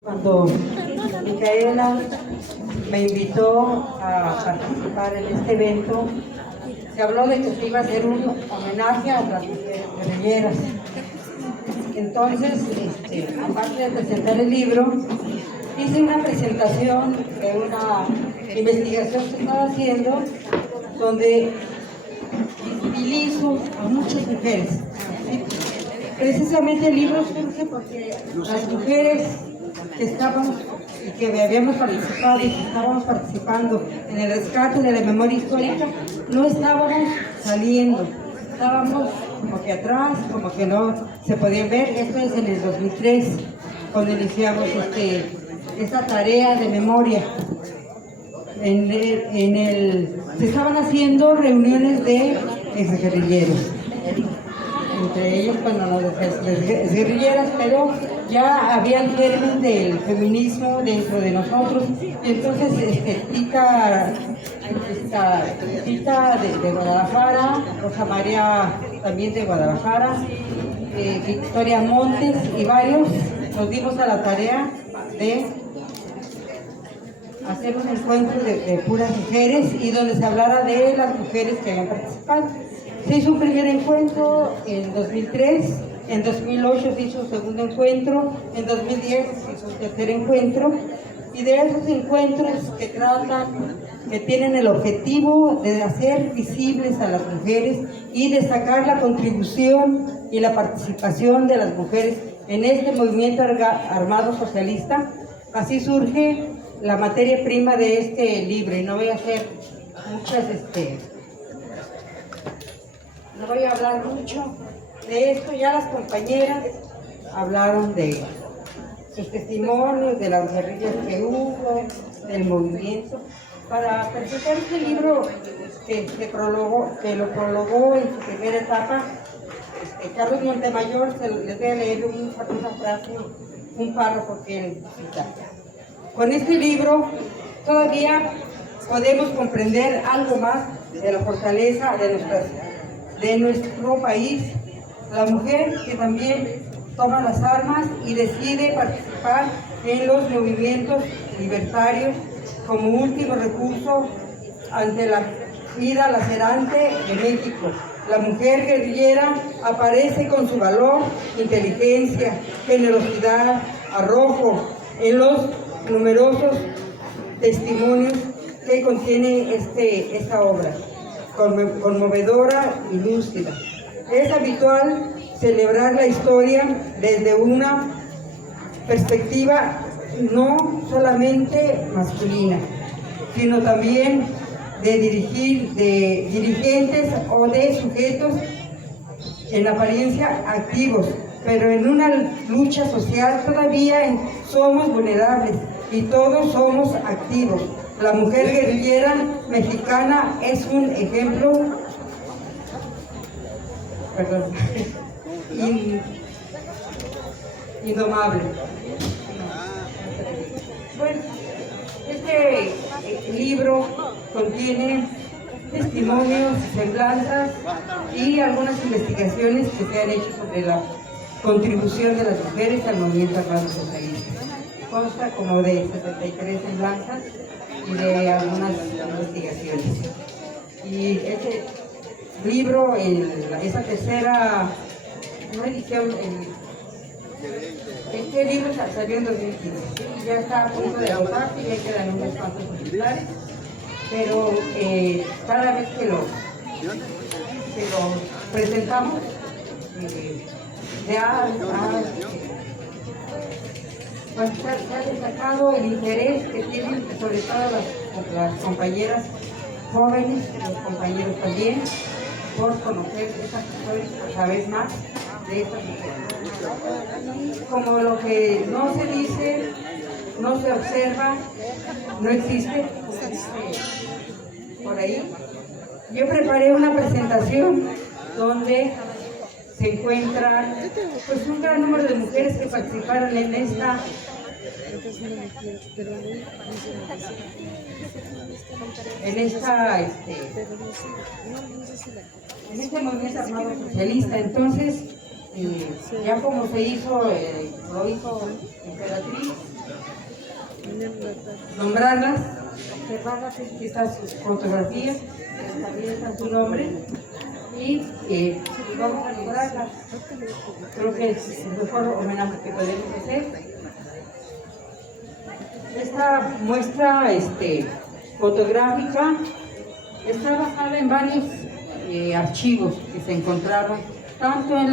Cuando Micaela me invitó a participar en este evento, se habló de que se iba a hacer un homenaje a las guerrilleras. Entonces, aparte de presentar el libro, hice una presentación de una investigación que estaba haciendo, donde visibilizo a muchas mujeres. ¿Sí? Precisamente el libro surge porque las mujeres que estábamos y que habíamos participado y que estábamos participando en el rescate de la memoria histórica, no estábamos saliendo, estábamos como que atrás, como que no se podían ver. Esto es en el 2003, cuando iniciamos esta tarea de memoria. Se estaban haciendo reuniones de exguerrilleros, entre ellos, bueno, no de guerrilleras, pero ya había germen del feminismo dentro de nosotros. Entonces, Tita de Guadalajara, Rosa María también de Guadalajara, Victoria Montes y varios, nos dimos a la tarea de hacer un encuentro de puras mujeres y donde se hablara de las mujeres que habían participado. Se hizo un primer encuentro en 2003, en 2008 se hizo un segundo encuentro, en 2010 se hizo un tercer encuentro, y de esos encuentros que tienen el objetivo de hacer visibles a las mujeres y destacar la contribución y la participación de las mujeres en este movimiento armado socialista. Así surge la materia prima de este libro, y no voy a hacer muchas, no voy a hablar mucho de esto. Ya las compañeras hablaron de sus testimonios, de las guerrillas que hubo, del movimiento. Para presentar este libro que lo prologó en su primera etapa, Carlos Montemayor, les voy a leer una frase, un párrafo que él cita. Con este libro todavía podemos comprender algo más de la fortaleza de nuestro país, la mujer que también toma las armas y decide participar en los movimientos libertarios como último recurso ante la vida lacerante de México. La mujer guerrillera aparece con su valor, inteligencia, generosidad, arrojo en los numerosos testimonios que contiene esta obra, conmovedora y lúcida. Es habitual celebrar la historia desde una perspectiva no solamente masculina, sino también de dirigentes o de sujetos en apariencia activos, pero en una lucha social todavía somos vulnerables y todos somos activos. La mujer guerrillera mexicana es un ejemplo indomable. Bueno, este libro contiene testimonios, semblanzas y algunas investigaciones que se han hecho sobre la contribución de las mujeres al movimiento armado socialista. Consta como de 73 semblanzas y de algunas investigaciones. Y este libro, esa tercera edición, este libro salió en 2015 y ya está a punto de agotarse, y ya quedan unos cuantos ejemplares, pero cada vez que lo presentamos, se ha destacado el interés que tienen sobre todo las compañeras jóvenes, los compañeros también, por conocer estas historias, por saber más de estas mujeres. Como lo que no se dice, no se observa, no existe, por ahí. Yo preparé una presentación donde se encuentra pues un gran número de mujeres que participaron en este movimiento armado socialista. Entonces, ya como lo hizo Emperatriz, nombrarlas, observarlas, estas sus fotografías, también está su nombre, y vamos a nombrarlas. Creo que es el mejor homenaje que podemos hacer. Esta muestra fotográfica está basada en varios archivos que se encontraron tanto en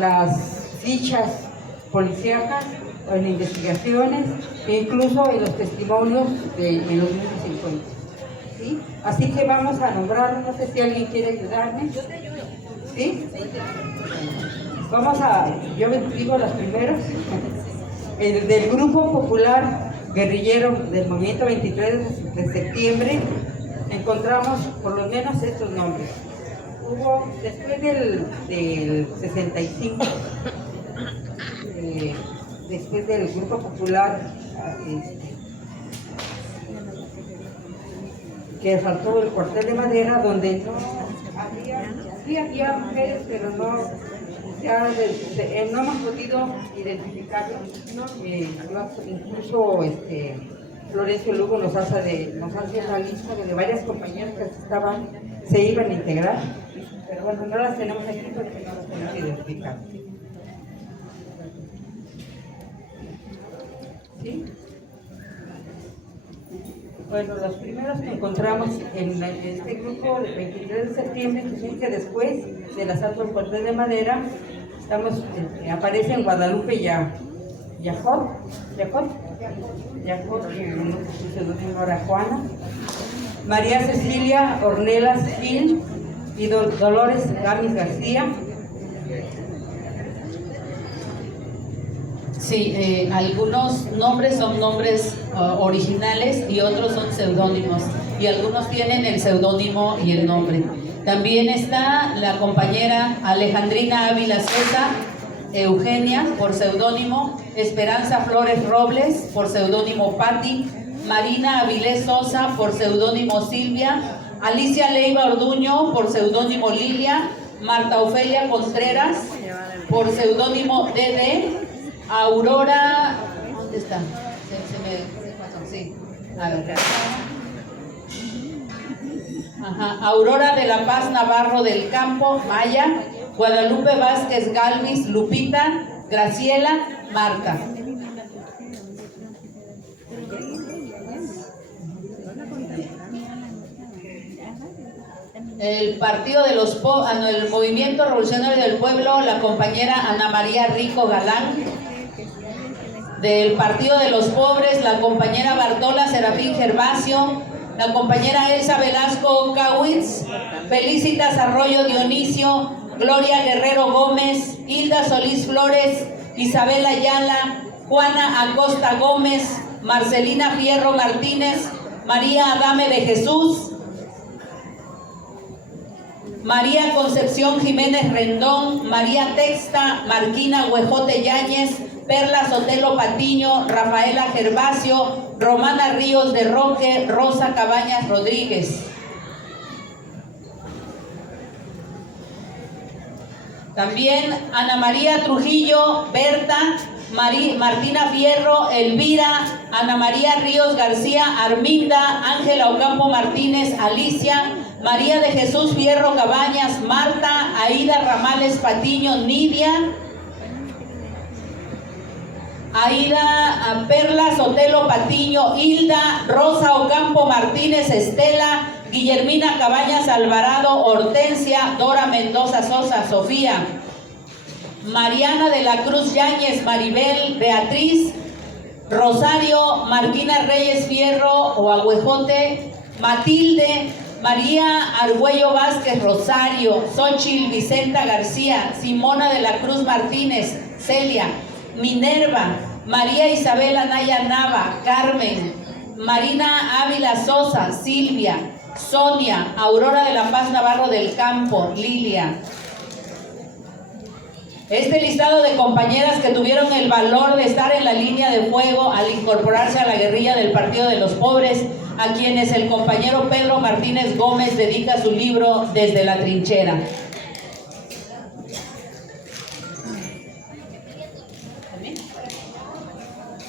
las fichas policíacas o en investigaciones, e incluso en los testimonios en los mismos encuentros. ¿Sí? Así que vamos a nombrar, no sé si alguien quiere ayudarme. ¿Sí? Yo digo los primeros. El del Grupo Popular Guerrillero del Movimiento 23 de septiembre, encontramos por lo menos estos nombres. Hubo, después del 65, después del Grupo Popular, que asaltó el cuartel de Madera, donde no había mujeres, pero no hemos podido identificarlos. Incluso Florencio Lugo nos hace una lista de varias compañías que se iban a integrar, pero bueno, no las tenemos aquí porque no las tenemos identificadas. ¿Sí? Bueno, los primeros que encontramos en este grupo del 23 de septiembre, que después del asalto al cuartel de Madera, aparecen Guadalupe Yajot, que su seudónimo era Juana, María Cecilia Ornelas Gil y Dolores Gámez García. Sí, algunos nombres son nombres originales y otros son seudónimos, y algunos tienen el seudónimo y el nombre. También está la compañera Alejandrina Ávila Sosa, Eugenia por seudónimo, Esperanza Flores Robles por seudónimo Patti, Marina Avilés Sosa por seudónimo Silvia, Alicia Leiva Orduño por seudónimo Lilia, Marta Ofelia Contreras por seudónimo Dede, Aurora, ¿dónde está? Se me pasó, sí. A ver. Aurora de la Paz Navarro del Campo, Maya, Guadalupe Vázquez Galvis, Lupita, Graciela, Marta. El Partido de los el Movimiento Revolucionario del Pueblo, la compañera Ana María Rico Galán. Del Partido de los Pobres, la compañera Bartola Serafín Gervasio, la compañera Elsa Velasco Kawitz, Felicitas Arroyo Dionisio, Gloria Guerrero Gómez, Hilda Solís Flores, Isabel Ayala, Juana Acosta Gómez, Marcelina Fierro Martínez, María Adame de Jesús, María Concepción Jiménez Rendón, María Texta, Marquina Huejote Yáñez, Perla Sotelo Patiño, Rafaela Gervasio, Romana Ríos de Roque, Rosa Cabañas Rodríguez. También Ana María Trujillo, Berta, Martina Fierro, Elvira, Ana María Ríos García, Arminda, Ángela Ocampo Martínez, Alicia, María de Jesús Fierro Cabañas, Marta, Aida Ramales Patiño, Nidia, Aida Perla Sotelo Patiño, Hilda, Rosa Ocampo Martínez, Estela, Guillermina Cabañas Alvarado, Hortensia, Dora Mendoza Sosa, Sofía, Mariana de la Cruz Yáñez, Maribel, Beatriz, Rosario, Marquina Reyes Fierro o Agüejote, Matilde, María Argüello Vázquez Rosario, Xochitl Vicenta García, Simona de la Cruz Martínez, Celia, Minerva, María Isabel Anaya Nava, Carmen, Marina Ávila Sosa, Silvia, Sonia, Aurora de la Paz Navarro del Campo, Lilia. Este listado de compañeras que tuvieron el valor de estar en la línea de fuego al incorporarse a la guerrilla del Partido de los Pobres, a quienes el compañero Pedro Martínez Gómez dedica su libro Desde la Trinchera.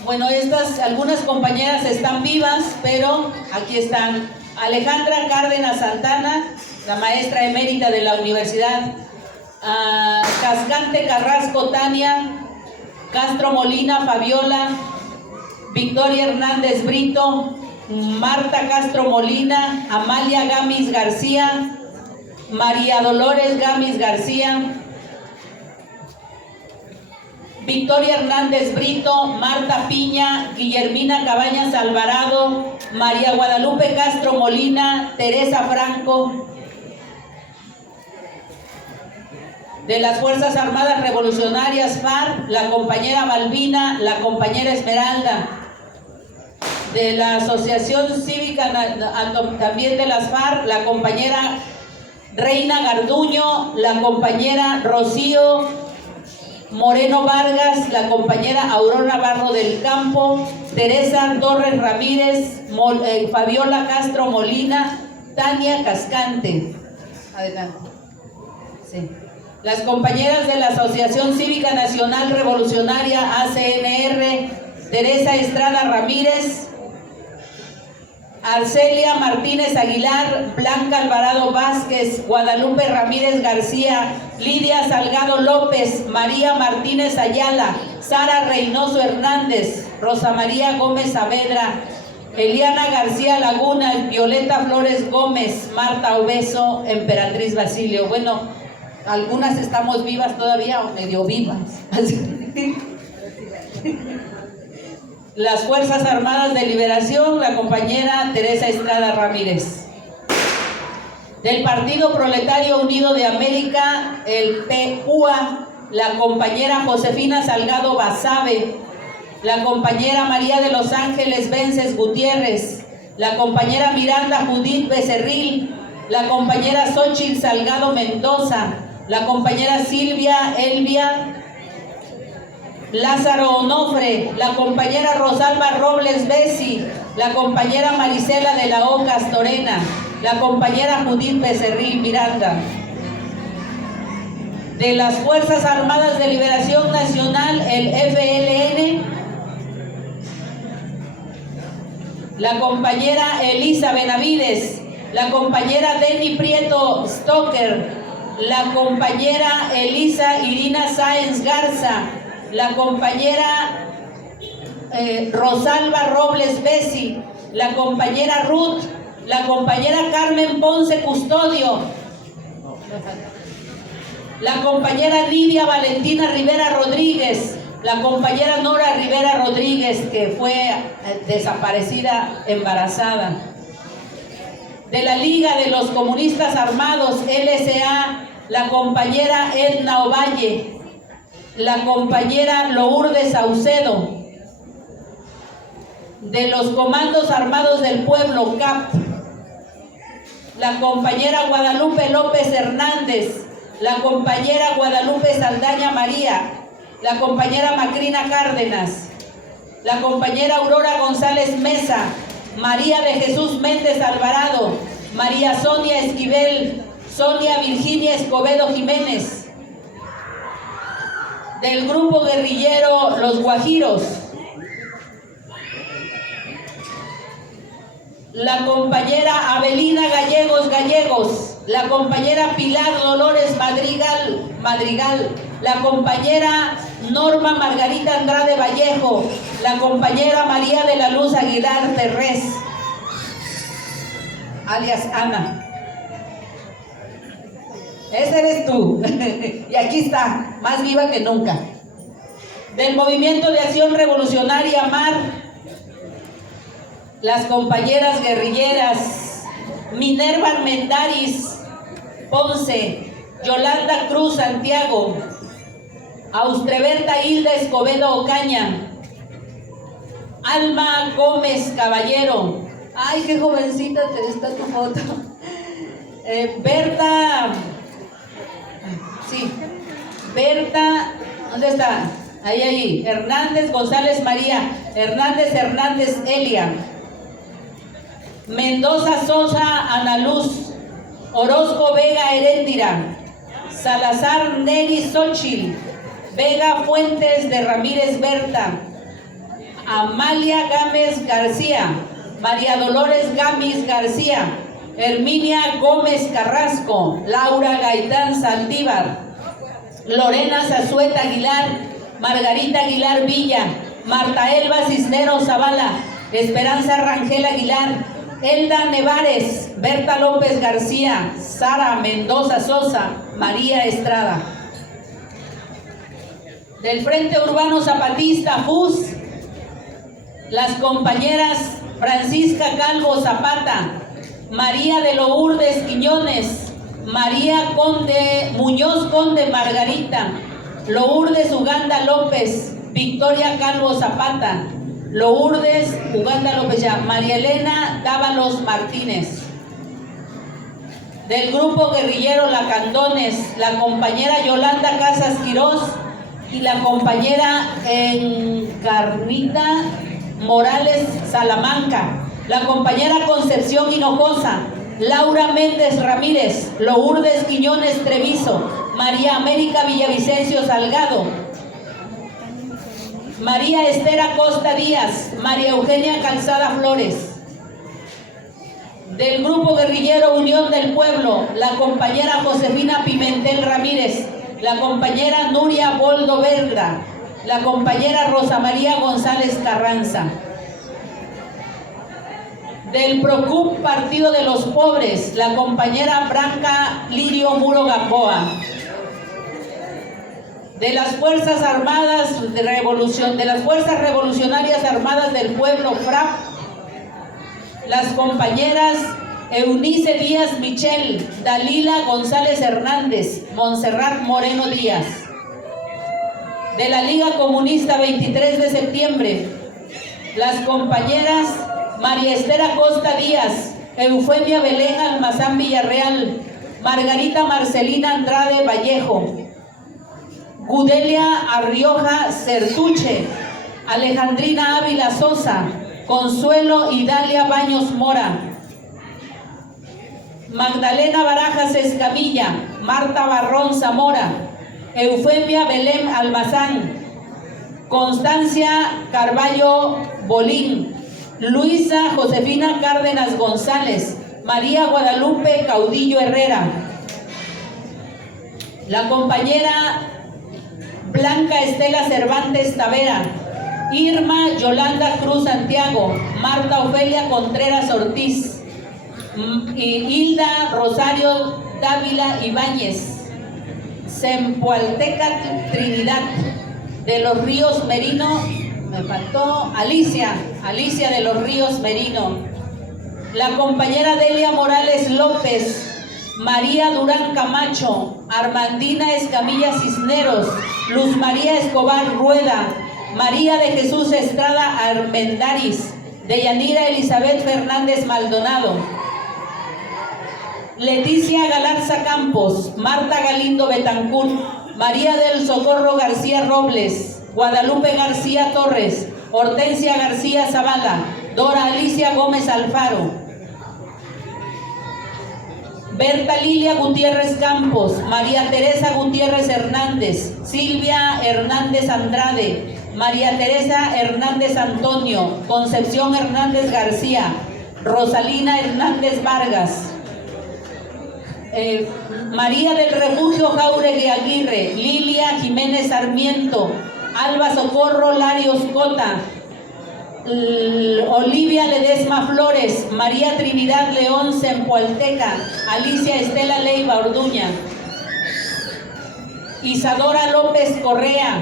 Bueno, algunas compañeras están vivas, pero aquí están. Alejandra Cárdenas Santana, la maestra emérita de la universidad. Cascante Carrasco Tania, Castro Molina Fabiola, Victoria Hernández Brito, Marta Castro Molina, Amalia Gamis García, María Dolores Gamis García, Victoria Hernández Brito, Marta Piña, Guillermina Cabañas Alvarado, María Guadalupe Castro Molina, Teresa Franco. De las Fuerzas Armadas Revolucionarias FARC, la compañera Malvina, la compañera Esmeralda. De la Asociación Cívica también de las FARC, la compañera Reina Garduño, la compañera Rocío Moreno Vargas, la compañera Aurora Barro del Campo, Teresa Torres Ramírez, Fabiola Castro Molina, Tania Cascante. Adelante. Sí. Las compañeras de la Asociación Cívica Nacional Revolucionaria ACNR, Teresa Estrada Ramírez, Arcelia Martínez Aguilar, Blanca Alvarado Vázquez, Guadalupe Ramírez García, Lidia Salgado López, María Martínez Ayala, Sara Reynoso Hernández, Rosa María Gómez Saavedra, Eliana García Laguna, Violeta Flores Gómez, Marta Obeso, Emperatriz Basilio. Bueno, algunas estamos vivas todavía o medio vivas. Las Fuerzas Armadas de Liberación, la compañera Teresa Estrada Ramírez. Del Partido Proletario Unido de América, el PUA, la compañera Josefina Salgado Basabe, la compañera María de los Ángeles Vences Gutiérrez, la compañera Miranda Judith Becerril, la compañera Xochitl Salgado Mendoza, la compañera Silvia Elvia Lázaro Onofre, la compañera Rosalba Robles Bessi, la compañera Marisela de la O Castorena, la compañera Judith Becerril Miranda. De las Fuerzas Armadas de Liberación Nacional, el FLN, la compañera Elisa Benavides, la compañera Denny Prieto Stoker, la compañera Elisa Irina Sáenz Garza, la compañera Rosalba Robles Bessi, la compañera Ruth, la compañera Carmen Ponce Custodio, la compañera Lidia Valentina Rivera Rodríguez, la compañera Nora Rivera Rodríguez, que fue desaparecida embarazada. De la Liga de los Comunistas Armados, LSA, la compañera Edna Ovalle, la compañera Lourdes Saucedo. De los Comandos Armados del Pueblo, CAP, la compañera Guadalupe López Hernández, la compañera Guadalupe Saldaña María, la compañera Macrina Cárdenas, la compañera Aurora González Mesa, María de Jesús Méndez Alvarado, María Sonia Esquivel, Sonia Virginia Escobedo Jiménez. Del grupo guerrillero Los Guajiros, la compañera Avelina Gallegos, la compañera Pilar Dolores Madrigal, la compañera Norma Margarita Andrade Vallejo, la compañera María de la Luz Aguilar Terrés, alias Ana. Ese eres tú. Y aquí está, más viva que nunca. Del Movimiento de Acción Revolucionaria MAR, las compañeras guerrilleras Minerva Armendáriz Ponce, Yolanda Cruz Santiago, Austreberta Hilda Escobedo Ocaña, Alma Gómez Caballero. Ay, qué jovencita te está tu foto. Berta, ¿dónde está? Ahí, Hernández González María, Hernández Elia, Mendoza Sosa Ana Luz, Orozco Vega Heréndira, Salazar Neri Xochitl, Vega Fuentes de Ramírez Berta, Amalia Gámez García, María Dolores Gámez García, Herminia Gómez Carrasco, Laura Gaitán Saldívar, Lorena Zazueta Aguilar, Margarita Aguilar Villa, Marta Elba Cisneros Zavala, Esperanza Rangel Aguilar, Elda Nevares, Berta López García, Sara Mendoza Sosa, María Estrada. Del Frente Urbano Zapatista, FUS, las compañeras Francisca Calvo Zapata, María de Lourdes Quiñones, María Conde Muñoz Conde Margarita, Lourdes Uganda López, Victoria Calvo Zapata, Lourdes Uganda López ya, María Elena Dávalos Martínez. Del grupo guerrillero Lacandones, la compañera Yolanda Casas Quirós y la compañera Encarnita Morales Salamanca, la compañera Concepción Hinojosa, Laura Méndez Ramírez, Lourdes Quiñones Treviso, María América Villavicencio Salgado, María Esther Acosta Díaz, María Eugenia Calzada Flores. Del grupo guerrillero Unión del Pueblo, la compañera Josefina Pimentel Ramírez, la compañera Nuria Boldo Verga, la compañera Rosa María González Carranza. Del PROCUP Partido de los Pobres, la compañera Branca Lirio Muro Gamboa. De las Fuerzas Armadas de las Fuerzas Revolucionarias Armadas del Pueblo, FRAP, las compañeras Eunice Díaz Michel, Dalila González Hernández, Montserrat Moreno Díaz. De la Liga Comunista 23 de septiembre, las compañeras María Esther Acosta Díaz, Eufemia Belén Almazán Villarreal, Margarita Marcelina Andrade Vallejo, Gudelia Arrioja Certuche, Alejandrina Ávila Sosa, Consuelo Idalia Baños Mora, Magdalena Barajas Escamilla, Marta Barrón Zamora, Eufemia Belén Almazán, Constancia Carballo Bolín, Luisa Josefina Cárdenas González, María Guadalupe Caudillo Herrera, la compañera Blanca Estela Cervantes Tavera, Irma Yolanda Cruz Santiago, Marta Ofelia Contreras Ortiz, Hilda Rosario Dávila Ibáñez, Zempoalteca Trinidad, de los Ríos Merino, me faltó Alicia de los Ríos Merino, la compañera Delia Morales López, María Durán Camacho, Armandina Escamilla Cisneros, Luz María Escobar Rueda, María de Jesús Estrada Armendáriz, Deyanira Elizabeth Fernández Maldonado, Leticia Galarza Campos, Marta Galindo Betancur, María del Socorro García Robles, Guadalupe García Torres, Hortensia García Zavala, Dora Alicia Gómez Alfaro, Berta Lilia Gutiérrez Campos, María Teresa Gutiérrez Hernández, Silvia Hernández Andrade, María Teresa Hernández Antonio, Concepción Hernández García, Rosalina Hernández Vargas, María del Refugio Jauregui Aguirre, Lilia Jiménez Sarmiento, Alba Socorro Larios Cota, Olivia Ledesma Flores, María Trinidad León Zempoalteca, Alicia Estela Leiva Orduña, Isadora López Correa,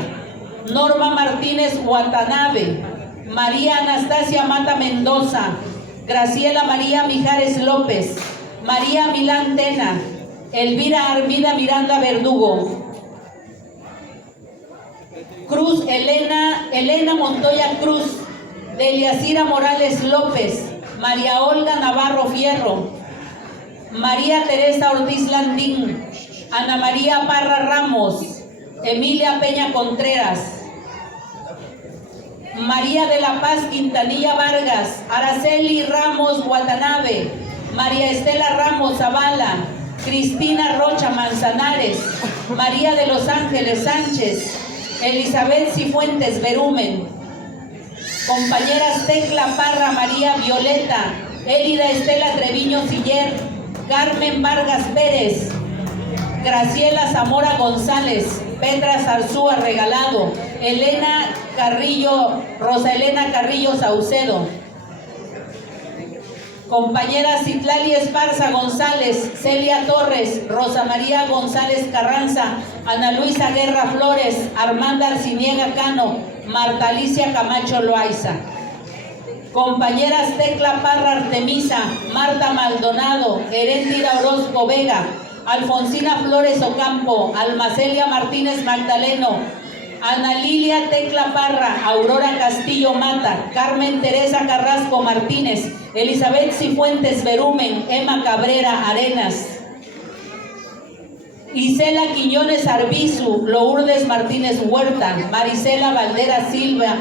Norma Martínez Watanabe, María Anastasia Mata Mendoza, Graciela María Mijares López, María Milán Tena, Elvira Armida Miranda Verdugo, Cruz Elena Montoya Cruz, Delia Cira Morales López, María Olga Navarro Fierro, María Teresa Ortiz Landín, Ana María Parra Ramos, Emilia Peña Contreras, María de la Paz Quintanilla Vargas, Araceli Ramos Watanabe, María Estela Ramos Zavala, Cristina Rocha Manzanares, María de los Ángeles Sánchez, Elizabeth Cifuentes Berumen, Compañeras Tecla Parra María Violeta, Élida Estela Treviño Siller, Carmen Vargas Pérez, Graciela Zamora González, Petra Zarzúa Regalado, Elena Carrillo, Rosa Elena Carrillo Saucedo. Compañeras Citlali Esparza González, Celia Torres, Rosa María González Carranza, Ana Luisa Guerra Flores, Armanda Arciniega Cano, Marta Alicia Camacho Loaiza. Compañeras Tecla Parra Artemisa, Marta Maldonado, Heréndira Orozco Vega, Alfonsina Flores Ocampo, Almacelia Martínez Magdaleno, Ana Lilia Tecla Parra, Aurora Castillo Mata, Carmen Teresa Carrasco Martínez, Elizabeth Cifuentes Berumen, Emma Cabrera Arenas, Isela Quiñones Arbizu, Lourdes Martínez Huerta, Marisela Valdera Silva.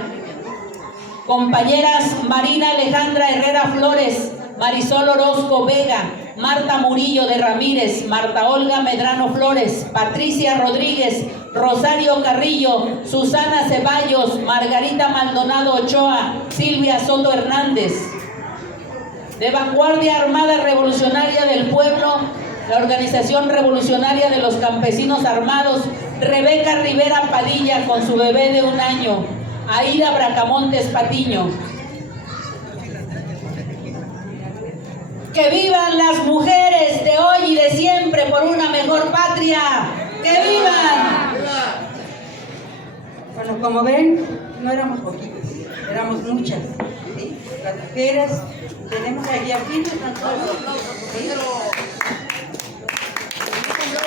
Compañeras Marina Alejandra Herrera Flores, Marisol Orozco Vega, Marta Murillo de Ramírez, Marta Olga Medrano Flores, Patricia Rodríguez, Rosario Carrillo, Susana Ceballos, Margarita Maldonado Ochoa, Silvia Soto Hernández. De Vanguardia Armada Revolucionaria del Pueblo, la Organización Revolucionaria de los Campesinos Armados, Rebeca Rivera Padilla con su bebé de 1 año, Aida Bracamontes Patiño. ¡Que vivan las mujeres de hoy y de siempre por una mejor patria! ¡Que vivan! Bueno, como ven, no éramos poquitas, éramos muchas, ¿sí? Las mujeres, tenemos aquí están todos los aplausos, ¿sí?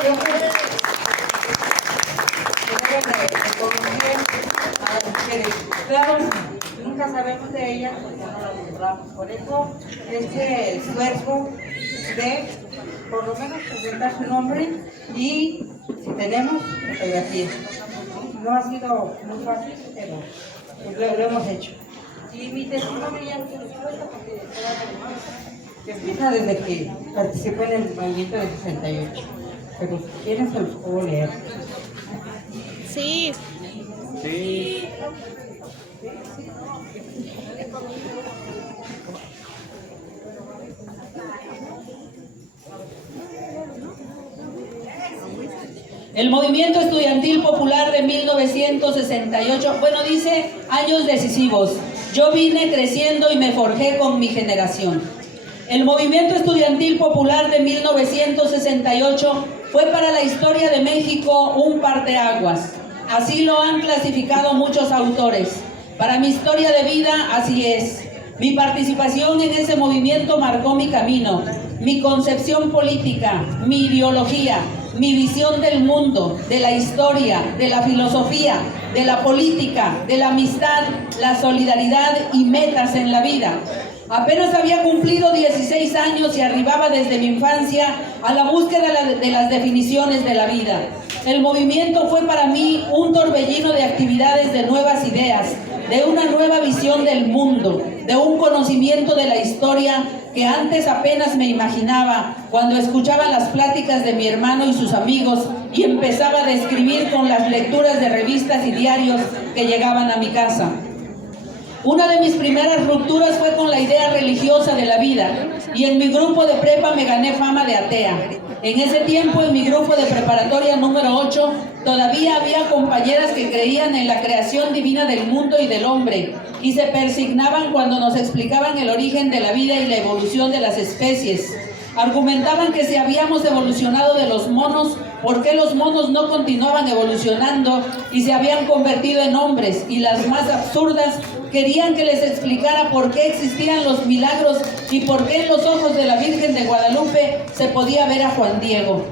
Reconocer a las mujeres. Claro, nunca sabemos de ellas porque no las nombramos. Por eso, este esfuerzo de por lo menos presentar su nombre y si tenemos fotografías. No ha sido muy fácil, pero pues lo hemos hecho. Y mi testimonio ya no se les cuenta porque que empieza desde que participó en el movimiento del 68. Pero si quieren se los puedo leer. Sí. Sí. El movimiento estudiantil popular de 1968, bueno, dice años decisivos. Yo vine creciendo y me forjé con mi generación. El movimiento estudiantil popular de 1968 fue para la historia de México un parteaguas. Así lo han clasificado muchos autores. Para mi historia de vida, así es. Mi participación en ese movimiento marcó mi camino, mi concepción política, mi ideología, mi visión del mundo, de la historia, de la filosofía, de la política, de la amistad, la solidaridad y metas en la vida. Apenas había cumplido 16 años y arribaba desde mi infancia a la búsqueda de las definiciones de la vida. El movimiento fue para mí un torbellino de actividades, de nuevas ideas, de una nueva visión del mundo, de un conocimiento de la historia que antes apenas me imaginaba cuando escuchaba las pláticas de mi hermano y sus amigos y empezaba a describir con las lecturas de revistas y diarios que llegaban a mi casa. Una de mis primeras rupturas fue con la idea religiosa de la vida y en mi grupo de prepa me gané fama de atea. En ese tiempo, en mi grupo de preparatoria número 8, todavía había compañeras que creían en la creación divina del mundo y del hombre y se persignaban cuando nos explicaban el origen de la vida y la evolución de las especies. Argumentaban que si habíamos evolucionado de los monos, ¿por qué los monos no continuaban evolucionando y se habían convertido en hombres? Y las más absurdas querían que les explicara por qué existían los milagros y por qué en los ojos de la Virgen de Guadalupe se podía ver a Juan Diego.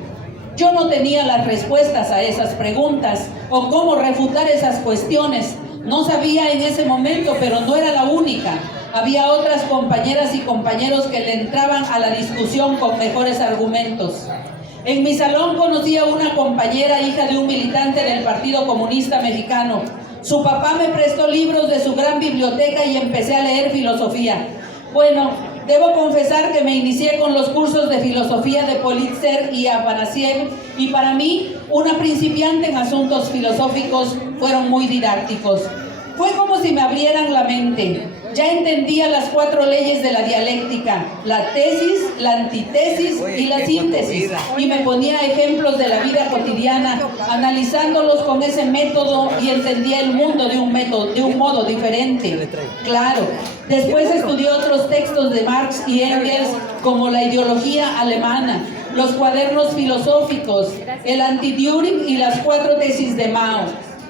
Yo no tenía las respuestas a esas preguntas o cómo refutar esas cuestiones. No sabía en ese momento, pero no era la única. Había otras compañeras y compañeros que le entraban a la discusión con mejores argumentos. En mi salón conocí a una compañera, hija de un militante del Partido Comunista Mexicano. Su papá me prestó libros de su gran biblioteca y empecé a leer filosofía. Bueno, debo confesar que me inicié con los cursos de filosofía de Politzer y Afanasiev y para mí, una principiante en asuntos filosóficos, fueron muy didácticos. Fue como si me abrieran la mente. Ya entendía las 4 leyes de la dialéctica, la tesis, la antítesis y la síntesis, y me ponía ejemplos de la vida cotidiana, analizándolos con ese método, y entendía el mundo de un modo diferente. Claro, después estudié otros textos de Marx y Engels, como la ideología alemana, los cuadernos filosóficos, el Anti-Düring y las 4 tesis de Mao.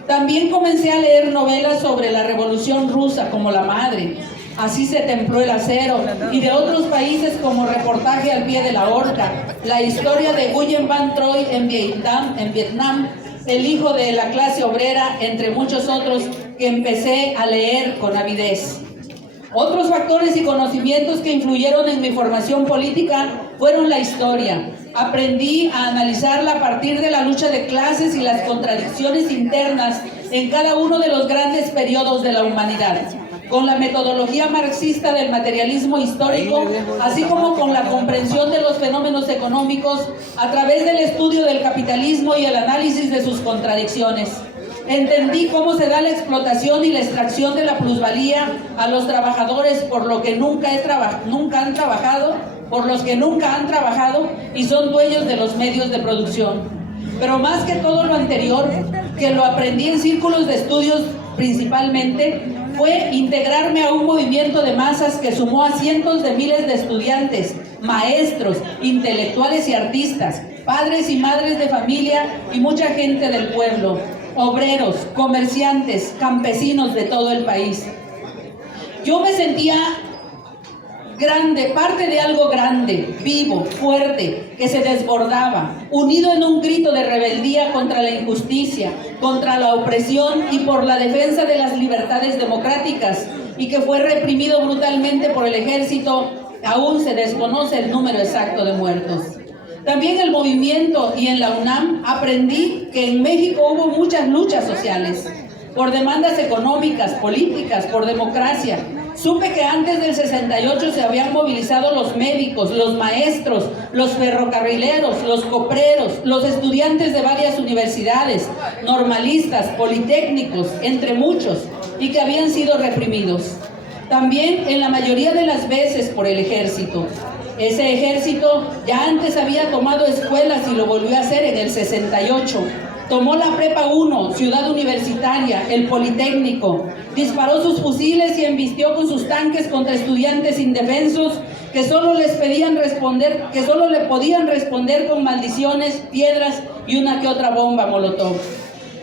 También comencé a leer novelas sobre la Revolución Rusa, como La Madre, Así se templó el acero, y de otros países como Reportaje al pie de la horca, la historia de Nguyen Van Troy en Vietnam, El hijo de la clase obrera, entre muchos otros que empecé a leer con avidez. Otros factores y conocimientos que influyeron en mi formación política fueron la historia. Aprendí a analizarla a partir de la lucha de clases y las contradicciones internas en cada uno de los grandes periodos de la humanidad, con la metodología marxista del materialismo histórico, así como con la comprensión de los fenómenos económicos a través del estudio del capitalismo y el análisis de sus contradicciones. Entendí cómo se da la explotación y la extracción de la plusvalía a los trabajadores por los que nunca han trabajado y son dueños de los medios de producción. Pero más que todo lo anterior, que lo aprendí en círculos de estudios principalmente, fue integrarme a un movimiento de masas que sumó a cientos de miles de estudiantes, maestros, intelectuales y artistas, padres y madres de familia y mucha gente del pueblo, obreros, comerciantes, campesinos de todo el país. Yo me sentía grande, parte de algo grande, vivo, fuerte, que se desbordaba, unido en un grito de rebeldía contra la injusticia, contra la opresión y por la defensa de las libertades democráticas, y que fue reprimido brutalmente por el ejército. Aún se desconoce el número exacto de muertos. También el movimiento y en la UNAM aprendí que en México hubo muchas luchas sociales, por demandas económicas, políticas, por democracia. Supe que antes del 68 se habían movilizado los médicos, los maestros, los ferrocarrileros, los copreros, los estudiantes de varias universidades, normalistas, politécnicos, entre muchos, y que habían sido reprimidos. También en la mayoría de las veces por el ejército. Ese ejército ya antes había tomado escuelas y lo volvió a hacer en el 68. Tomó la Prepa 1, Ciudad Universitaria, el Politécnico, disparó sus fusiles y embistió con sus tanques contra estudiantes indefensos que solo le podían responder con maldiciones, piedras y una que otra bomba molotov.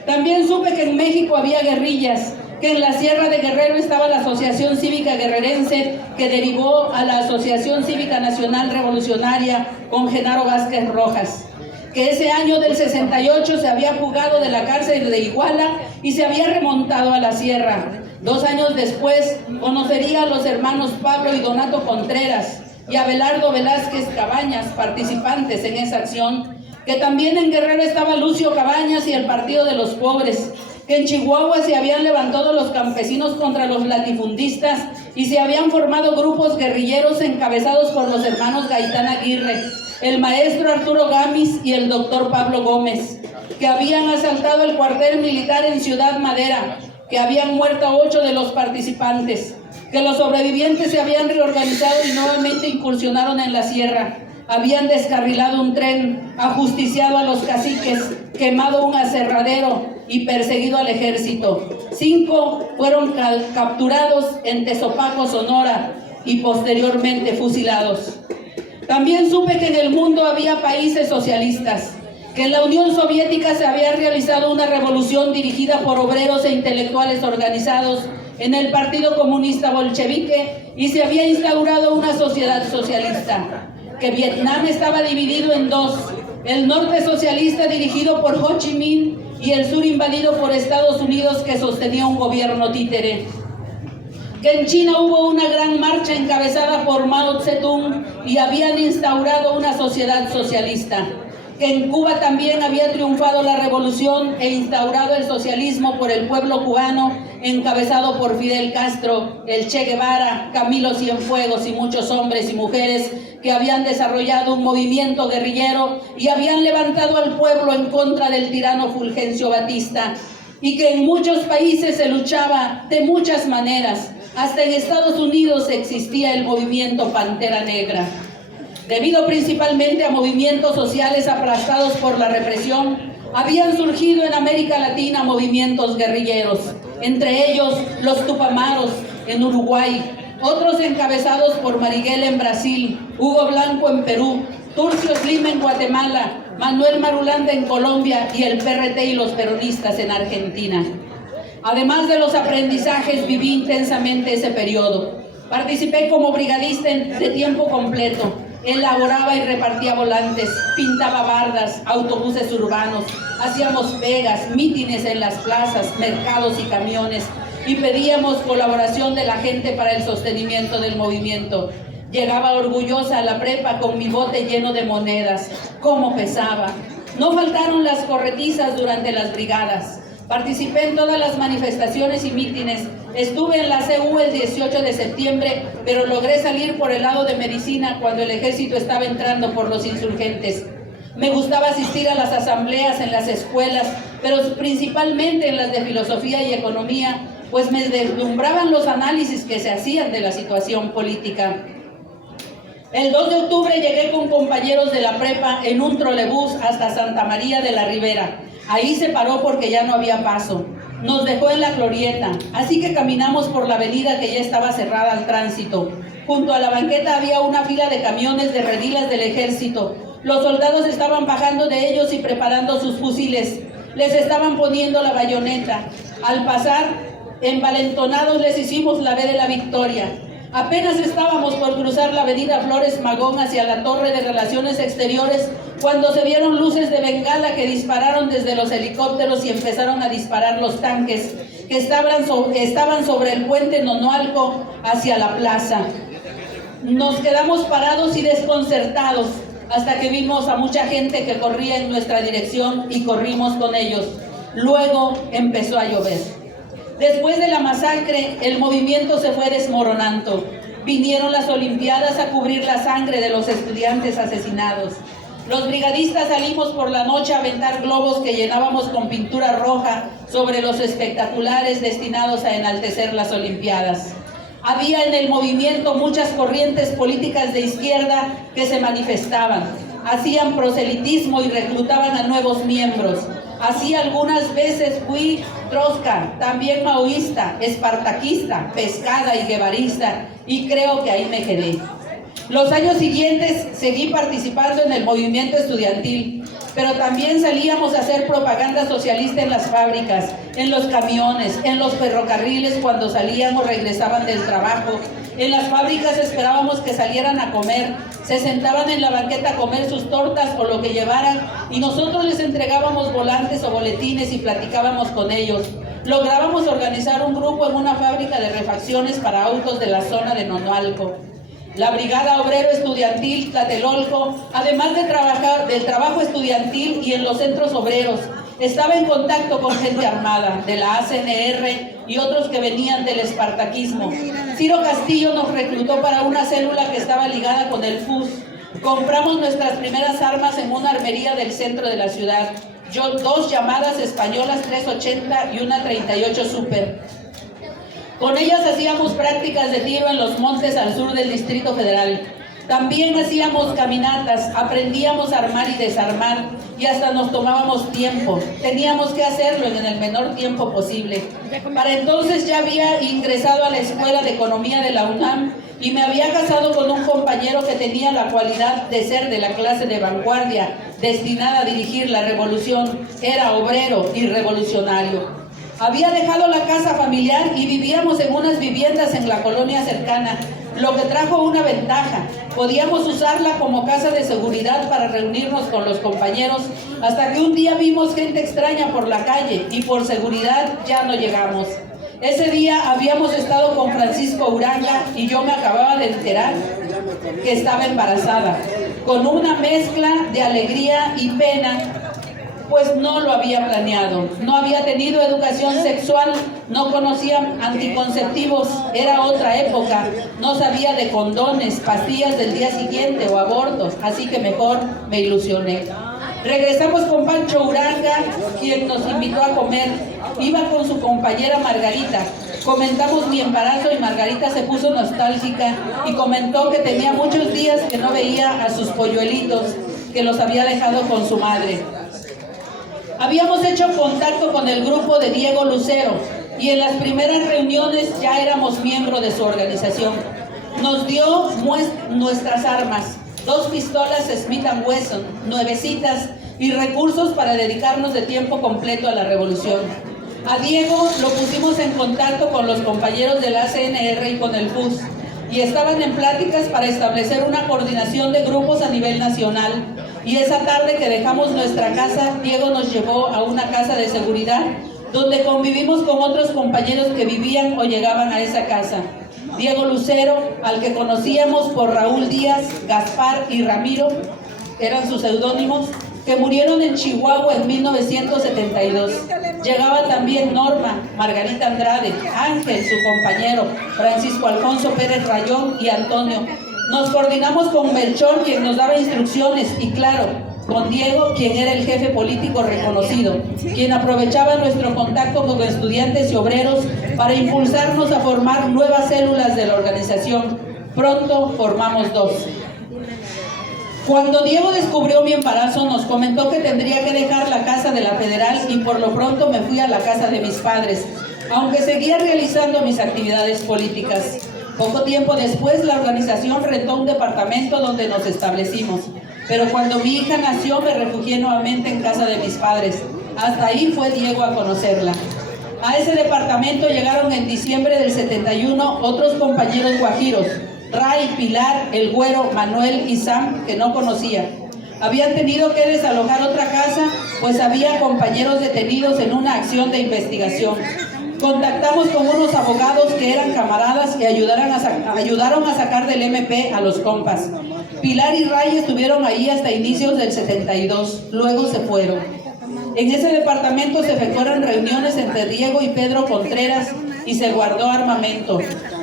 También supe que en México había guerrillas, que en la Sierra de Guerrero estaba la Asociación Cívica Guerrerense, que derivó a la Asociación Cívica Nacional Revolucionaria con Genaro Vázquez Rojas, que ese año del 68 se había fugado de la cárcel de Iguala y se había remontado a la sierra. 2 años después conocería a los hermanos Pablo y Donato Contreras y a Abelardo Velázquez Cabañas, participantes en esa acción, que también en Guerrero estaba Lucio Cabañas y el Partido de los Pobres, que en Chihuahua se habían levantado los campesinos contra los latifundistas y se habían formado grupos guerrilleros encabezados por los hermanos Gaitán Aguirre, el maestro Arturo Gamis y el doctor Pablo Gómez, que habían asaltado el cuartel militar en Ciudad Madera, que habían muerto a 8 de los participantes, que los sobrevivientes se habían reorganizado y nuevamente incursionaron en la sierra, habían descarrilado un tren, ajusticiado a los caciques, quemado un aserradero y perseguido al ejército. 5 fueron capturados en Tezopaco, Sonora, y posteriormente fusilados. También supe que en el mundo había países socialistas, que en la Unión Soviética se había realizado una revolución dirigida por obreros e intelectuales organizados en el Partido Comunista Bolchevique y se había instaurado una sociedad socialista, que Vietnam estaba dividido en 2, el norte socialista dirigido por Ho Chi Minh y el sur invadido por Estados Unidos, que sostenía un gobierno títere. Que en China hubo una gran marcha encabezada por Mao Zedong y habían instaurado una sociedad socialista. Que en Cuba también había triunfado la revolución e instaurado el socialismo por el pueblo cubano, encabezado por Fidel Castro, el Che Guevara, Camilo Cienfuegos y muchos hombres y mujeres que habían desarrollado un movimiento guerrillero y habían levantado al pueblo en contra del tirano Fulgencio Batista. y que en muchos países se luchaba de muchas maneras. Hasta en Estados Unidos existía el movimiento Pantera Negra. Debido principalmente a movimientos sociales aplastados por la represión, habían surgido en América Latina movimientos guerrilleros, entre ellos los Tupamaros en Uruguay, otros encabezados por Marighella en Brasil, Hugo Blanco en Perú, Turcio Slim en Guatemala, Manuel Marulanda en Colombia y el PRT y los peronistas en Argentina. Además de los aprendizajes, viví intensamente ese periodo. Participé como brigadista de tiempo completo. Elaboraba y repartía volantes, pintaba bardas, autobuses urbanos, hacíamos pegas, mítines en las plazas, mercados y camiones, y pedíamos colaboración de la gente para el sostenimiento del movimiento. Llegaba orgullosa a la prepa con mi bote lleno de monedas. ¡Cómo pesaba! No faltaron las corretizas durante las brigadas. Participé en todas las manifestaciones y mítines. Estuve en la CU el 18 de septiembre, pero logré salir por el lado de Medicina cuando el ejército estaba entrando por los insurgentes. Me gustaba asistir a las asambleas en las escuelas, pero principalmente en las de filosofía y economía, pues me deslumbraban los análisis que se hacían de la situación política. El 2 de octubre llegué con compañeros de la prepa en un trolebús hasta Santa María de la Ribera. Ahí se paró porque ya no había paso. Nos dejó en la glorieta, así que caminamos por la avenida que ya estaba cerrada al tránsito. Junto a la banqueta había una fila de camiones de redilas del ejército. Los soldados estaban bajando de ellos y preparando sus fusiles. Les estaban poniendo la bayoneta. Al pasar, envalentonados les hicimos la V de la victoria. Apenas estábamos por cruzar la avenida Flores Magón hacia la Torre de Relaciones Exteriores cuando se vieron luces de bengala que dispararon desde los helicópteros y empezaron a disparar los tanques que estaban sobre el puente Nonualco hacia la plaza. Nos quedamos parados y desconcertados hasta que vimos a mucha gente que corría en nuestra dirección y corrimos con ellos. Luego empezó a llover. Después de la masacre, el movimiento se fue desmoronando. Vinieron las Olimpiadas a cubrir la sangre de los estudiantes asesinados. Los brigadistas salimos por la noche a aventar globos que llenábamos con pintura roja sobre los espectaculares destinados a enaltecer las Olimpiadas. Había en el movimiento muchas corrientes políticas de izquierda que se manifestaban, hacían proselitismo y reclutaban a nuevos miembros. Así algunas veces fui trotska, también maoísta, espartaquista, pescada y guevarista, y creo que ahí me quedé. Los años siguientes seguí participando en el movimiento estudiantil, pero también salíamos a hacer propaganda socialista en las fábricas, en los camiones, en los ferrocarriles cuando salían o regresaban del trabajo. En las fábricas esperábamos que salieran a comer, se sentaban en la banqueta a comer sus tortas o lo que llevaran y nosotros les entregábamos volantes o boletines y platicábamos con ellos. Lográbamos organizar un grupo en una fábrica de refacciones para autos de la zona de Nonualco. La Brigada Obrero Estudiantil Tlatelolco, además de trabajar del trabajo estudiantil y en los centros obreros, estaba en contacto con gente armada, de la ACNR y otros que venían del espartaquismo. Ciro Castillo nos reclutó para una célula que estaba ligada con el FUS. Compramos nuestras primeras armas en una armería del centro de la ciudad. Dos llamadas españolas 380 y una 38 Super. Con ellas hacíamos prácticas de tiro en los montes al sur del Distrito Federal. También hacíamos caminatas, aprendíamos a armar y desarmar y hasta nos tomábamos tiempo. Teníamos que hacerlo en el menor tiempo posible. Para entonces ya había ingresado a la Escuela de Economía de la UNAM y me había casado con un compañero que tenía la cualidad de ser de la clase de vanguardia, destinada a dirigir la revolución. Era obrero y revolucionario. Había dejado la casa familiar y vivíamos en unas viviendas en la colonia cercana, lo que trajo una ventaja. Podíamos usarla como casa de seguridad para reunirnos con los compañeros, hasta que un día vimos gente extraña por la calle y por seguridad ya no llegamos. Ese día habíamos estado con Francisco Uranga y yo me acababa de enterar que estaba embarazada, con una mezcla de alegría y pena, pues no lo había planeado, no había tenido educación sexual, no conocía anticonceptivos, era otra época, no sabía de condones, pastillas del día siguiente o abortos, así que mejor me ilusioné. Regresamos con Pancho Uranga, quien nos invitó a comer. Iba con su compañera Margarita. Comentamos mi embarazo y Margarita se puso nostálgica y comentó que tenía muchos días que no veía a sus polluelitos, que los había dejado con su madre. Habíamos hecho contacto con el grupo de Diego Lucero y en las primeras reuniones ya éramos miembros de su organización. Nos dio nuestras armas, 2 pistolas Smith & Wesson, nuevecitas y recursos para dedicarnos de tiempo completo a la revolución. A Diego lo pusimos en contacto con los compañeros del ACNR y con el FUS y estaban en pláticas para establecer una coordinación de grupos a nivel nacional. Y esa tarde que dejamos nuestra casa, Diego nos llevó a una casa de seguridad donde convivimos con otros compañeros que vivían o llegaban a esa casa. Diego Lucero, al que conocíamos por Raúl Díaz, Gaspar y Ramiro, eran sus seudónimos, que murieron en Chihuahua en 1972. Llegaba también Norma, Margarita Andrade, Ángel, su compañero, Francisco Alfonso Pérez Rayón y Antonio. Nos coordinamos con Melchor, quien nos daba instrucciones, y claro, con Diego, quien era el jefe político reconocido, quien aprovechaba nuestro contacto con estudiantes y obreros para impulsarnos a formar nuevas células de la organización. Pronto formamos 2. Cuando Diego descubrió mi embarazo, nos comentó que tendría que dejar la casa de la Federal y por lo pronto me fui a la casa de mis padres, aunque seguía realizando mis actividades políticas. Poco tiempo después, la organización rentó un departamento donde nos establecimos, pero cuando mi hija nació me refugié nuevamente en casa de mis padres. Hasta ahí fue Diego a conocerla. A ese departamento llegaron en diciembre del 71 otros compañeros guajiros, Ray, Pilar, el Güero, Manuel y Sam, que no conocía. Habían tenido que desalojar otra casa, pues había compañeros detenidos en una acción de investigación. Contactamos con unos abogados que eran camaradas y ayudaron a sacar del MP a los compas. Pilar y Ray estuvieron ahí hasta inicios del 72, luego se fueron. En ese departamento se efectuaron reuniones entre Diego y Pedro Contreras y se guardó armamento.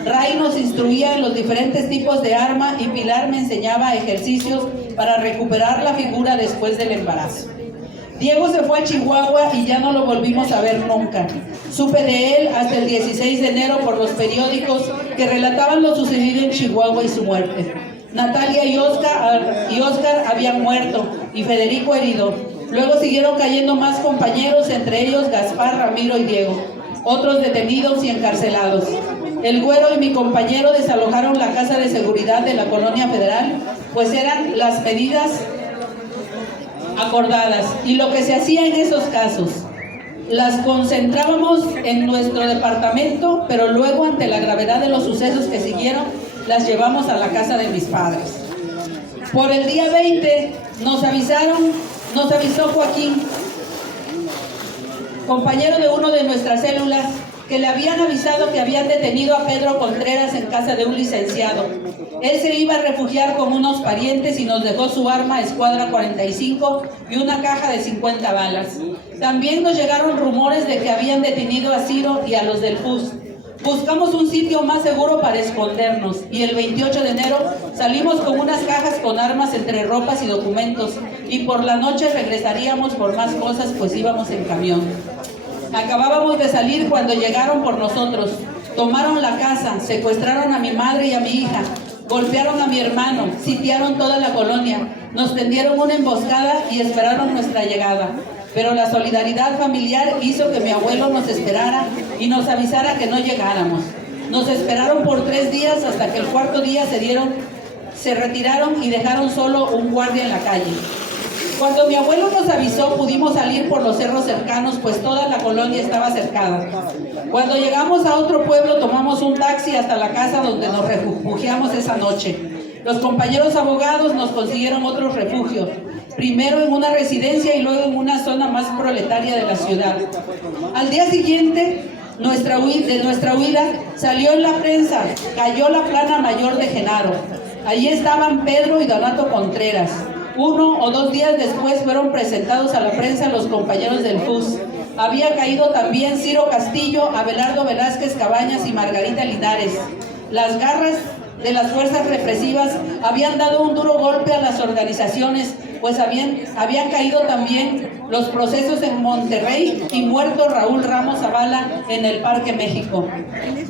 Ray nos instruía en los diferentes tipos de arma y Pilar me enseñaba ejercicios para recuperar la figura después del embarazo. Diego se fue a Chihuahua y ya no lo volvimos a ver nunca. Supe de él hasta el 16 de enero por los periódicos que relataban lo sucedido en Chihuahua y su muerte. Natalia y Oscar habían muerto y Federico herido. Luego siguieron cayendo más compañeros, entre ellos Gaspar, Ramiro y Diego. Otros detenidos y encarcelados. El Güero y mi compañero desalojaron la casa de seguridad de la Colonia Federal, pues eran las medidas acordadas. Y lo que se hacía en esos casos, las concentrábamos en nuestro departamento, pero luego ante la gravedad de los sucesos que siguieron, las llevamos a la casa de mis padres. Por el día 20 nos avisó Joaquín, compañero de uno de nuestras células, que le habían avisado que habían detenido a Pedro Contreras en casa de un licenciado. Él se iba a refugiar con unos parientes y nos dejó su arma Escuadra 45 y una caja de 50 balas. También nos llegaron rumores de que habían detenido a Ciro y a los del FUS. Buscamos un sitio más seguro para escondernos y el 28 de enero salimos con unas cajas con armas entre ropas y documentos y por la noche regresaríamos por más cosas, pues íbamos en camión. Acabábamos de salir cuando llegaron por nosotros. Tomaron la casa, secuestraron a mi madre y a mi hija, golpearon a mi hermano, sitiaron toda la colonia, nos tendieron una emboscada y esperaron nuestra llegada. Pero la solidaridad familiar hizo que mi abuelo nos esperara y nos avisara que no llegáramos. Nos esperaron por 3 días hasta que el cuarto día se retiraron y dejaron solo un guardia en la calle. Cuando mi abuelo nos avisó, pudimos salir por los cerros cercanos, pues toda la colonia estaba cercada. Cuando llegamos a otro pueblo, tomamos un taxi hasta la casa donde nos refugiamos esa noche. Los compañeros abogados nos consiguieron otro refugio, primero en una residencia y luego en una zona más proletaria de la ciudad. Al día siguiente, de nuestra huida, salió en la prensa, cayó la plana mayor de Genaro. Allí estaban Pedro y Donato Contreras. 1 o 2 días después fueron presentados a la prensa los compañeros del FUS. Había caído también Ciro Castillo, Abelardo Velázquez Cabañas y Margarita Linares. Las garras de las fuerzas represivas habían dado un duro golpe a las organizaciones, pues habían caído también los procesos en Monterrey y muerto Raúl Ramos Zavala en el Parque México.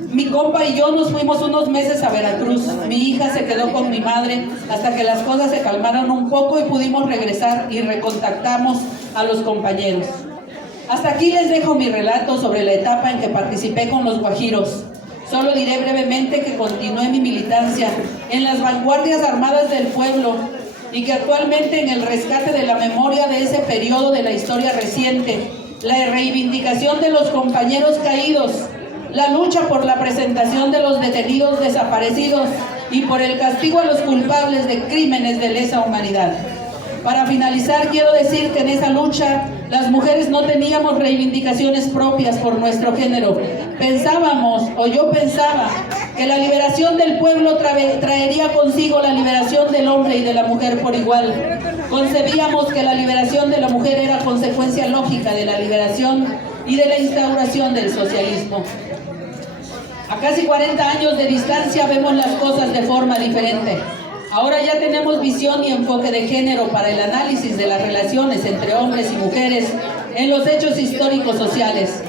Mi compa y yo nos fuimos unos meses a Veracruz. Mi hija se quedó con mi madre hasta que las cosas se calmaron un poco y pudimos regresar y recontactamos a los compañeros. Hasta aquí les dejo mi relato sobre la etapa en que participé con los guajiros. Solo diré brevemente que continué mi militancia en las vanguardias armadas del pueblo y que actualmente en el rescate de la memoria de ese periodo de la historia reciente, la reivindicación de los compañeros caídos, la lucha por la presentación de los detenidos desaparecidos y por el castigo a los culpables de crímenes de lesa humanidad. Para finalizar, quiero decir que en esa lucha las mujeres no teníamos reivindicaciones propias por nuestro género. Pensábamos, o yo pensaba, que la liberación del pueblo traería consigo la liberación del hombre y de la mujer por igual. Concebíamos que la liberación de la mujer era consecuencia lógica de la liberación y de la instauración del socialismo. A casi 40 años de distancia vemos las cosas de forma diferente. Ahora ya tenemos visión y enfoque de género para el análisis de las relaciones entre hombres y mujeres en los hechos históricos sociales.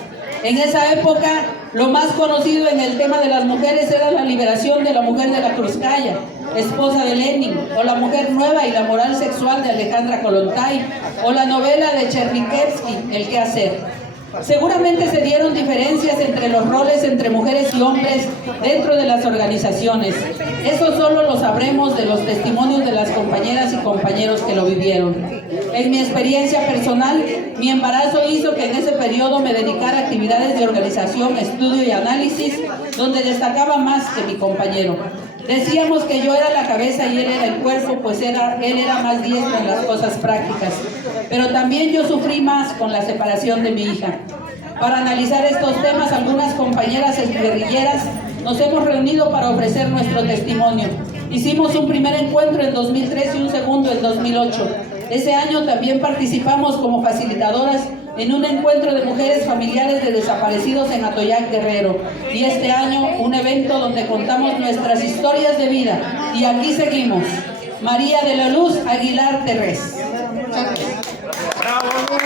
En esa época, lo más conocido en el tema de las mujeres era la liberación de la mujer de la Krúpskaya, esposa de Lenin, o la mujer nueva y la moral sexual de Alejandra Kollontai, o la novela de Chernyshevsky, El quehacer. Seguramente se dieron diferencias entre los roles entre mujeres y hombres dentro de las organizaciones. Eso solo lo sabremos de los testimonios de las compañeras y compañeros que lo vivieron. En mi experiencia personal, mi embarazo hizo que en ese periodo me dedicara a actividades de organización, estudio y análisis, donde destacaba más que mi compañero. Decíamos que yo era la cabeza y él era el cuerpo, pues él era más diestro en las cosas prácticas. Pero también yo sufrí más con la separación de mi hija. Para analizar estos temas, algunas compañeras guerrilleras nos hemos reunido para ofrecer nuestro testimonio. Hicimos un primer encuentro en 2003 y un segundo en 2008. Ese año también participamos como facilitadoras en un encuentro de mujeres familiares de desaparecidos en Atoyac, Guerrero. Y este año un evento donde contamos nuestras historias de vida. Y aquí seguimos. María de la Luz Aguilar Terrés. ¡Bravo, Luz!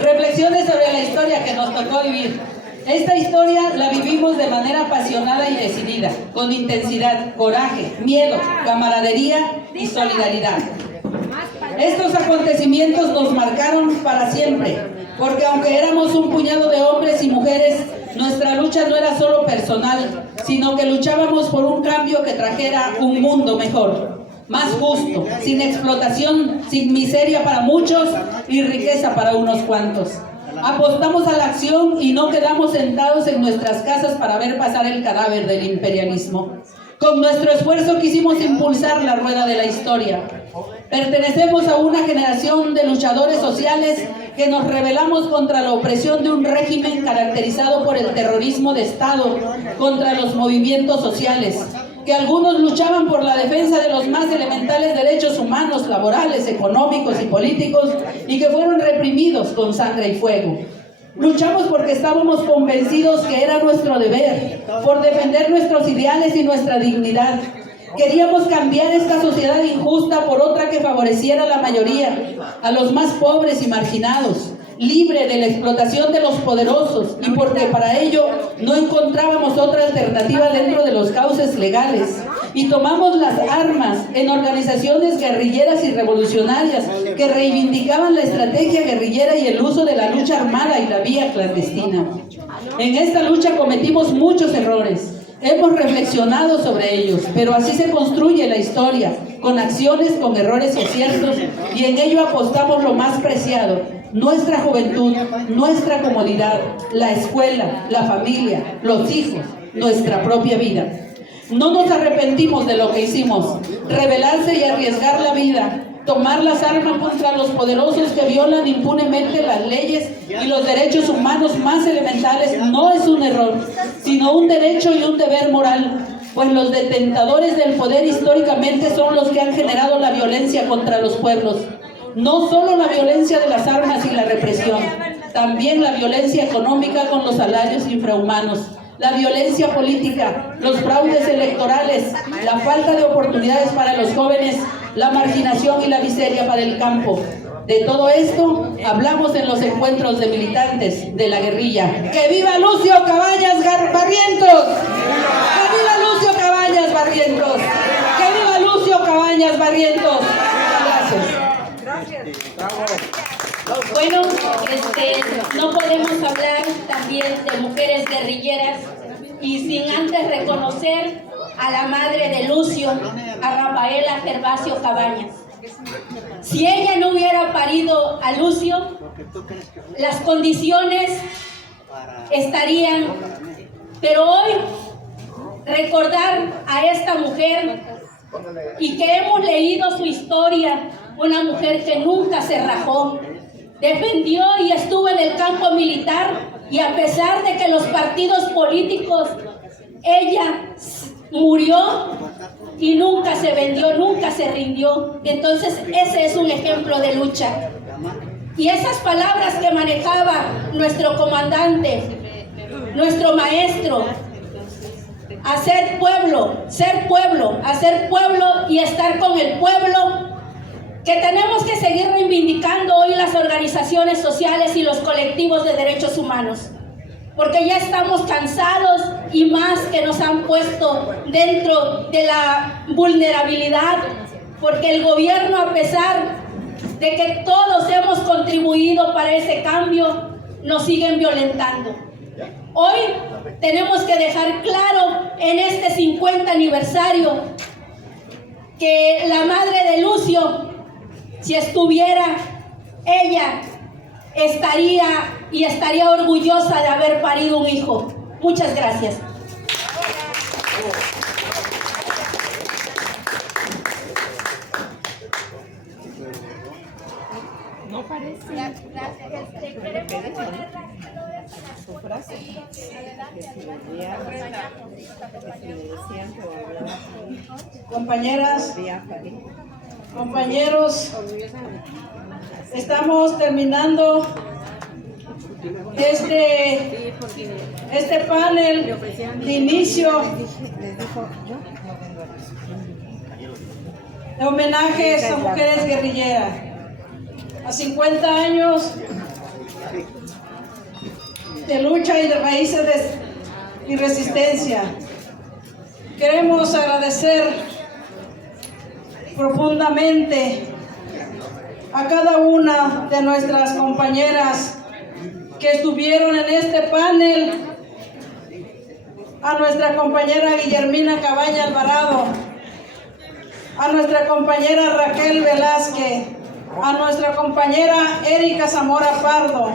Reflexiones sobre la historia que nos tocó vivir. Esta historia la vivimos de manera apasionada y decidida, con intensidad, coraje, miedo, camaradería y solidaridad. Estos acontecimientos nos marcaron para siempre, porque aunque éramos un puñado de hombres y mujeres, nuestra lucha no era solo personal, sino que luchábamos por un cambio que trajera un mundo mejor, más justo, sin explotación, sin miseria para muchos y riqueza para unos cuantos. Apostamos a la acción y no quedamos sentados en nuestras casas para ver pasar el cadáver del imperialismo. Con nuestro esfuerzo quisimos impulsar la rueda de la historia. Pertenecemos a una generación de luchadores sociales que nos rebelamos contra la opresión de un régimen caracterizado por el terrorismo de Estado contra los movimientos sociales, que algunos luchaban por la defensa de los más elementales derechos humanos, laborales, económicos y políticos, y que fueron reprimidos con sangre y fuego. Luchamos porque estábamos convencidos que era nuestro deber, por defender nuestros ideales y nuestra dignidad. Queríamos cambiar esta sociedad injusta por otra que favoreciera a la mayoría, a los más pobres y marginados, libre de la explotación de los poderosos, y porque para ello no encontrábamos otra alternativa dentro de los cauces legales. Y tomamos las armas en organizaciones guerrilleras y revolucionarias que reivindicaban la estrategia guerrillera y el uso de la lucha armada y la vía clandestina. En esta lucha cometimos muchos errores. Hemos reflexionado sobre ellos, pero así se construye la historia, con acciones, con errores y aciertos, y en ello apostamos lo más preciado: nuestra juventud, nuestra comodidad, la escuela, la familia, los hijos, nuestra propia vida. No nos arrepentimos de lo que hicimos. Rebelarse y arriesgar la vida, tomar las armas contra los poderosos que violan impunemente las leyes y los derechos humanos más elementales no es un error, sino un derecho y un deber moral. pues los detentadores del poder históricamente son los que han generado la violencia contra los pueblos. No solo la violencia de las armas y la represión, también la violencia económica con los salarios infrahumanos, la violencia política, los fraudes electorales, la falta de oportunidades para los jóvenes, la marginación y la miseria para el campo. De todo esto hablamos en los encuentros de militantes de la guerrilla. ¡Que viva Lucio Cabañas Barrientos! ¡Que viva Lucio Cabañas Barrientos! ¡Que viva Lucio Cabañas Barrientos! Gracias. Bueno, no podemos hablar también de mujeres guerrilleras y sin antes reconocer a la madre de Lucio, a Rafaela Gervasio Cabañas. Si ella no hubiera parido a Lucio, las condiciones estarían, pero hoy recordar a esta mujer y que hemos leído su historia, una mujer que nunca se rajó, defendió y estuvo en el campo militar, y a pesar de que los partidos políticos, ella murió y nunca se vendió, nunca se rindió. Entonces ese es un ejemplo de lucha. Y esas palabras que manejaba nuestro comandante, nuestro maestro, hacer pueblo, ser pueblo, hacer pueblo y estar con el pueblo, que tenemos que seguir reivindicando hoy las organizaciones sociales y los colectivos de derechos humanos, porque ya estamos cansados y más que nos han puesto dentro de la vulnerabilidad, porque el gobierno, a pesar de que todos hemos contribuido para ese cambio, nos siguen violentando. Hoy tenemos que dejar claro en este 50 aniversario que la madre de Lucio, si estuviera, ella estaría orgullosa de haber parido un hijo. Muchas gracias. No parece. Compañeras, compañeros, estamos terminando este panel de inicio de homenajes a mujeres guerrilleras. A 50 años de lucha y de raíces y resistencia. Queremos agradecer profundamente a cada una de nuestras compañeras que estuvieron en este panel, a nuestra compañera Guillermina Cabañas Alvarado, a nuestra compañera Raquel Velázquez, a nuestra compañera Erika Zamora Pardo,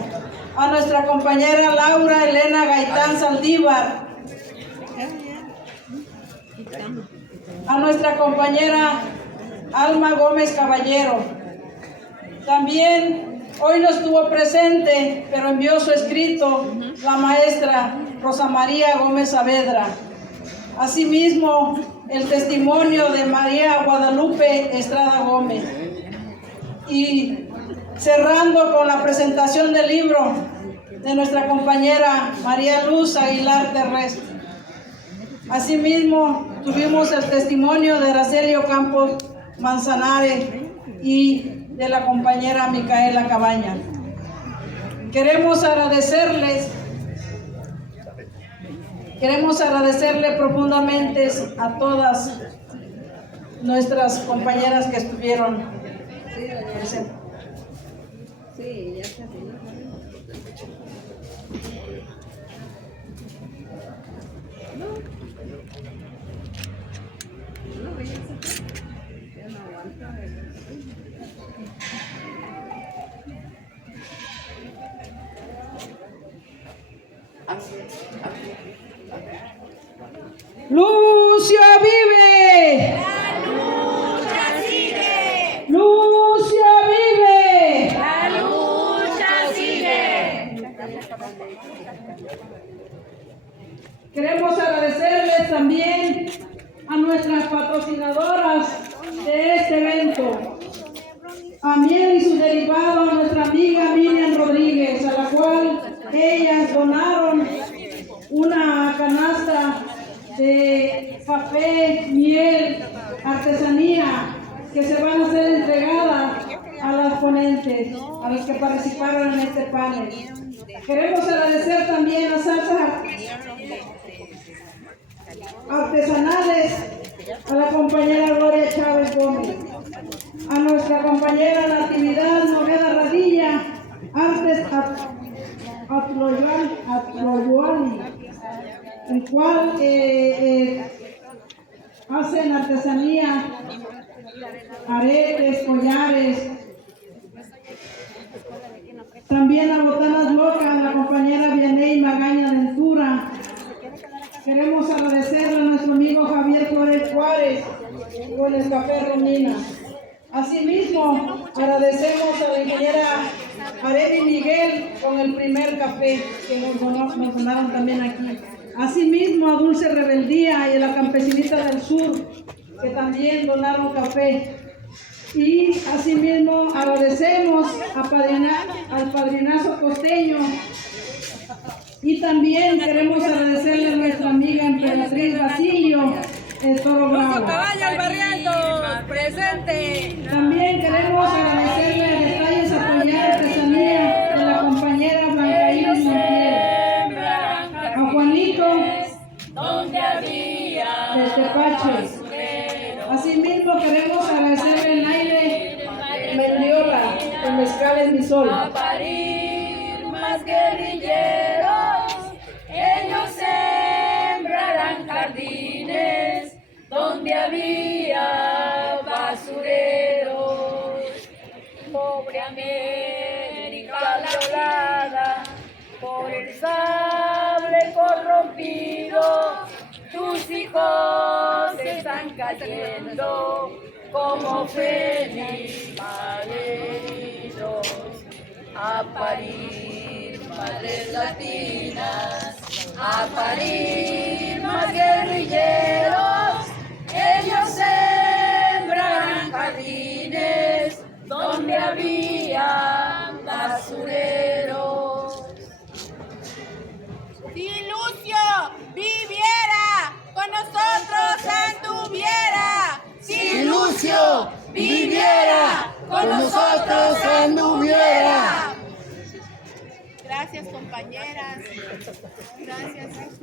a nuestra compañera Laura Elena Gaitán Saldívar, a nuestra compañera Alma Gómez Caballero. También hoy no estuvo presente, pero envió su escrito la maestra Rosa María Gómez Saavedra. Asimismo, el testimonio de María Guadalupe Estrada Gómez. Y cerrando con la presentación del libro de nuestra compañera María Luz Aguilar Terrestre. Asimismo, tuvimos el testimonio de Aracelio Campos Manzanares y de la compañera Micaela Cabañas. Queremos agradecerle profundamente a todas nuestras compañeras que estuvieron presentes. Sí, ya está. ¡Lucio vive! ¡La lucha sigue! ¡Lucio vive! ¡La lucha sigue! Queremos agradecerles también nuestras patrocinadoras de este evento. A miel y sus derivados, a nuestra amiga Miriam Rodríguez, a la cual ellas donaron una canasta de café, miel, artesanía, que se van a ser entregadas a las ponentes, a los que participaron en este panel. Queremos agradecer también a salsas artesanales, a la compañera Gloria Chávez Gómez, a nuestra compañera Natividad Noguera Radilla, Artes Atloyuani, el cual hacen artesanía, aretes, collares. También a Botanas Locas, la compañera Vianey Magaña Ventura. Queremos agradecerle a nuestro amigo Javier Flores Juárez con el café Romina. Asimismo, agradecemos a la ingeniera Areli Miguel con el primer café que nos donaron también aquí. Asimismo, a Dulce Rebeldía y a la Campesinita del Sur, que también donaron café. Y asimismo agradecemos al padrinazo costeño. Y también queremos agradecerle a nuestra amiga Emperatriz Basilio, el Toro Bravo. Caballos Barrientos, presente. También queremos agradecerle a Detalles Apoyar Artesanía de la compañera Blanca Iris Montiel, a Juanito de Tepache. Asimismo queremos agradecerle a Naire Mendiola de Mezcales Mi Sol. A parir más guerrilleros, ellos sembrarán jardines donde había basureros. Pobre América violada por el sable corrompido, tus hijos están cayendo como fénix malheridos. A parir madres latinas, a parir más guerrilleros, ellos sembrarán jardines donde había basureros. Si Lucio viviera, con nosotros anduviera. Si Lucio viviera, con nosotros anduviera. Gracias, compañeras. Gracias.